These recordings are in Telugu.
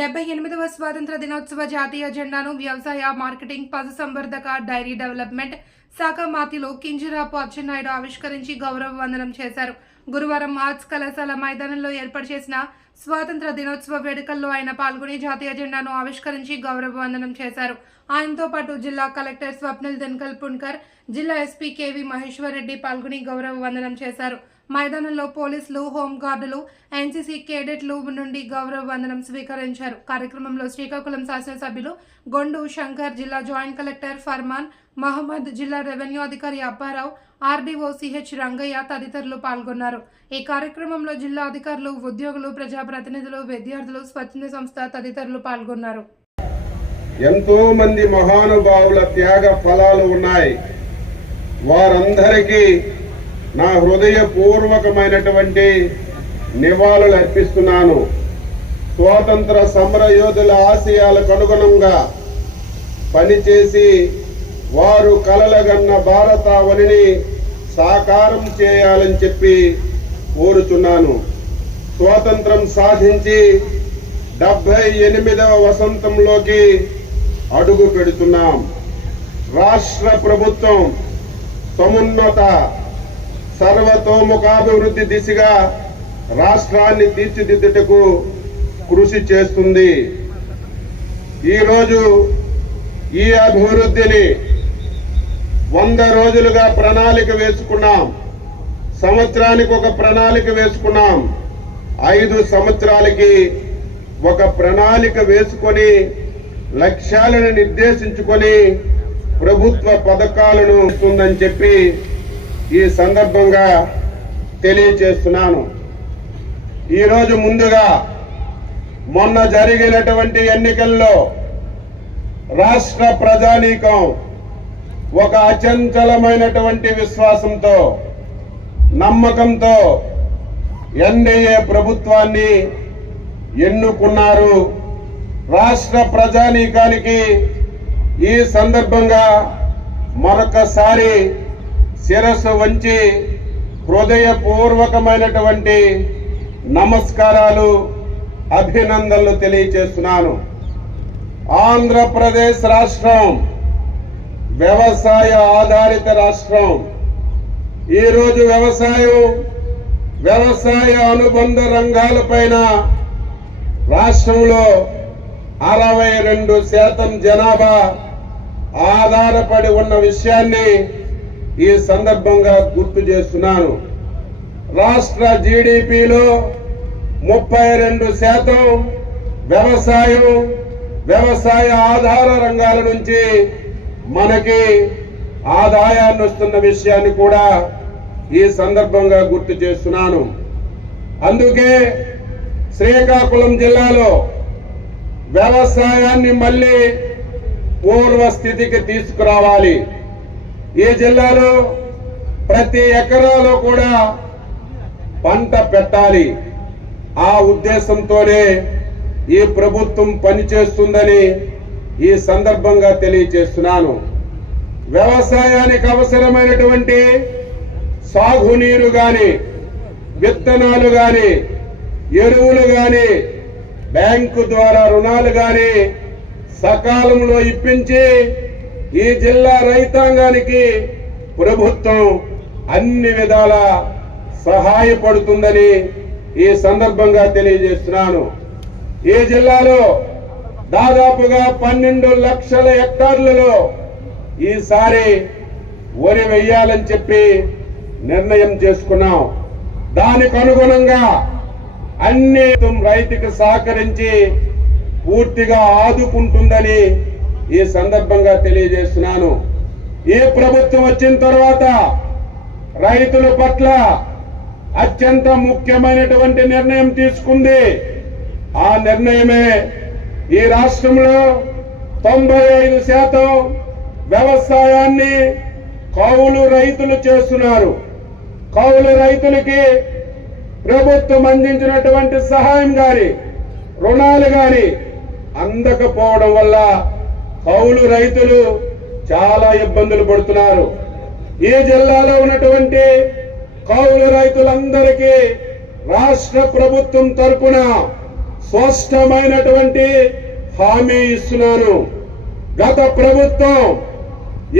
డెబ్బై ఎనిమిదవ స్వాతంత్ర దినోత్సవ జాతీయ జెండాను వ్యవసాయ మార్కెటింగ్ పశుసంవర్ధక డైరీ డెవలప్మెంట్ శాఖ మాతిలో కింజరాపు అచ్చెన్నాయుడు ఆవిష్కరించి గౌరవ వందనం చేశారు. గురువారం ఆర్ట్స్ కళాశాల మైదానంలో ఏర్పాటు చేసిన స్వాతంత్ర దినోత్సవ వేడుకల్లో ఆయన పాల్గొని జాతీయ జెండాను ఆవిష్కరించి గౌరవ వందనం చేశారు. ఆయనతో పాటు జిల్లా కలెక్టర్ స్వప్నిల్ దినకల్ పున్కర్ జిల్లా ఎస్పీ కేవి మహేశ్వర్ రెడ్డి పాల్గొని గౌరవ వందనం చేశారు. మైదానంలో పోలీసులు హోంగార్డులు ఎన్సీసీ కేడెట్లు నుండి గౌరవ వందనం స్వీకరించారు. కార్యక్రమంలో శ్రీకాకుళం శాసనసభ్యులు గొండు శంకర్ జిల్లా జాయింట్ కలెక్టర్ ఫర్మాన్ మహమ్మద్ జిల్లా రెవెన్యూ అధికారి అప్పారావు ఆర్డీఓ సిహెచ్ రంగయ్య తదితరులు పాల్గొన్నారు. ఈ కార్యక్రమంలో జిల్లా అధికారులు ఉద్యోగులు ప్రజాప్రతినిధులు విద్యార్థులు స్వచ్ఛంద సంస్థ తదితరులు పాల్గొన్నారు. ఎంతో మంది మహానుభావుల త్యాగ ఫలాలు ఉన్నాయి. వారందరికీ నా హృదయపూర్వకమైనటువంటి నివాళులు అర్పిస్తున్నాను. స్వాతంత్ర సమర యోధుల ఆశయాలకు అనుగుణంగా పనిచేసి వారు కలలగన్న భారతావనిని సాకారం చేయాలని చెప్పి కోరుచున్నాను. స్వాతంత్రం సాధించి డెబ్బై ఎనిమిదవ వసంతంలోకి అడుగు పెడుతున్నాం. రాష్ట్ర ప్రభుత్వం సమున్నత సర్వతోముఖాభివృద్ధి దిశగా రాష్ట్రాన్ని తీర్చిదిద్దుటకు కృషి చేస్తుంది. ఈరోజు ఈ అభివృద్ధిని వంద రోజులుగా ప్రణాళిక వేసుకున్నాం. సంవత్సరానికి ఒక ప్రణాళిక వేసుకున్నాం. ఐదు సంవత్సరాలకి ఒక ప్రణాళిక వేసుకొని లక్ష్యాలను నిర్దేశించుకొని ప్రభుత్వ పథకాలను ఇస్తుందని చెప్పి ఈ సందర్భంగా తెలియజేస్తున్నాను. ఈరోజు ముందుగా మొన్న జరిగినటువంటి ఎన్నికల్లో రాష్ట్ర ప్రజానీకం ఒక అచంచలమైనటువంటి విశ్వాసంతో నమ్మకంతో ఎన్డీఏ ప్రభుత్వాన్ని ఎన్నుకున్నారు. రాష్ట్ర ప్రజానీకానికి ఈ సందర్భంగా మరొకసారి శిరస్సు వంచి హృదయపూర్వకమైనటువంటి నమస్కారాలు అభినందనలు తెలియచేస్తున్నాను. ఆంధ్రప్రదేశ్ రాష్ట్రం వ్యవసాయ ఆధారిత రాష్ట్రం. ఈరోజు వ్యవసాయం వ్యవసాయ అనుబంధ రంగాలపైన రాష్ట్రంలో అరవై రెండు శాతం జనాభా ఆధారపడి ఉన్న విషయాన్ని ఈ సందర్భంగా గుర్తు చేస్తున్నాను. రాష్ట్ర జీడిపిలో ముప్పై రెండు శాతం వ్యవసాయం వ్యవసాయ ఆధార రంగాల నుంచి మనకి ఆదాయాన్ని వస్తున్న విషయాన్ని కూడా ఈ సందర్భంగా గుర్తు చేస్తున్నాను. అందుకే శ్రీకాకుళం జిల్లాలో వ్యవసాయాన్ని మళ్ళీ పూర్వ స్థితికి తీసుకురావాలి. ఈ జిల్లాలో ప్రతి ఎకరాలో కూడా పంట పెట్టాలి? ఆ ఉద్దేశంతోనే ఈ ప్రభుత్వం పనిచేస్తుందని ఈ సందర్భంగా తెలియజేస్తున్నాను. వ్యవసాయానికి అవసరమైనటువంటి సాగునీరు గాని విత్తనాలు గాని ఎరువులు గాని బ్యాంకు ద్వారా రుణాలు గాని సకాలంలో ఇప్పించి ఈ జిల్లా రైతాంగానికి ప్రభుత్వం అన్ని విధాల సహాయపడుతుందని ఈ సందర్భంగా తెలియజేస్తున్నాను. ఈ జిల్లాలో దాదాపుగా పన్నెండు లక్షల హెక్టార్లలో ఈసారి వరి వెయ్యాలని చెప్పి నిర్ణయం చేసుకున్నాం. దానికి అనుగుణంగా అన్ని రైతుకు సహకరించి పూర్తిగా ఆదుకుంటుందని ఈ సందర్భంగా తెలియజేస్తున్నాను. ఈ ప్రభుత్వం వచ్చిన తర్వాత రైతుల పట్ల అత్యంత ముఖ్యమైనటువంటి నిర్ణయం తీసుకుంది. ఆ నిర్ణయమే ఈ రాష్ట్రంలో తొంభై ఐదు శాతం వ్యవసాయాన్ని కౌలు రైతులు చేస్తున్నారు. కౌలు రైతులకి ప్రభుత్వం అందించినటువంటి సహాయం గాని రుణాలు గాని అందకపోవడం వల్ల కౌలు రైతులు చాలా ఇబ్బందులు పడుతున్నారు. ఈ జిల్లాలో ఉన్నటువంటి కౌలు రైతులందరికీ రాష్ట్ర ప్రభుత్వం తరపున స్పష్టమైనటువంటి హామీ ఇస్తున్నాను. గత ప్రభుత్వం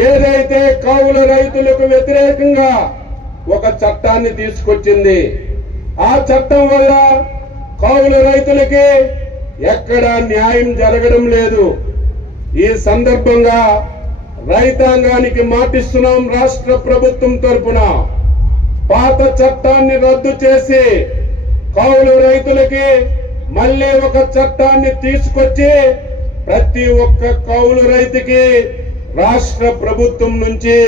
ఏదైతే కౌలు రైతులకు వ్యతిరేకంగా ఒక చట్టాన్ని తీసుకొచ్చింది ఆ చట్టం వల్ల కౌలు రైతులకి ఎక్కడా న్యాయం జరగడం లేదు. ఈ సందర్భంగా రైతాంగానికి మాటిస్తున్నాం రాష్ట్ర ప్రభుత్వం తరపున. పాత చట్టాన్ని రద్దు చేసి కౌలు రైతులకి మళ్ళీ ఒక చట్టాన్ని తీసుకొచ్చి ప్రతి ఒక్క కౌలు రైతుకి రాష్ట్ర ప్రభుత్వం నుంచి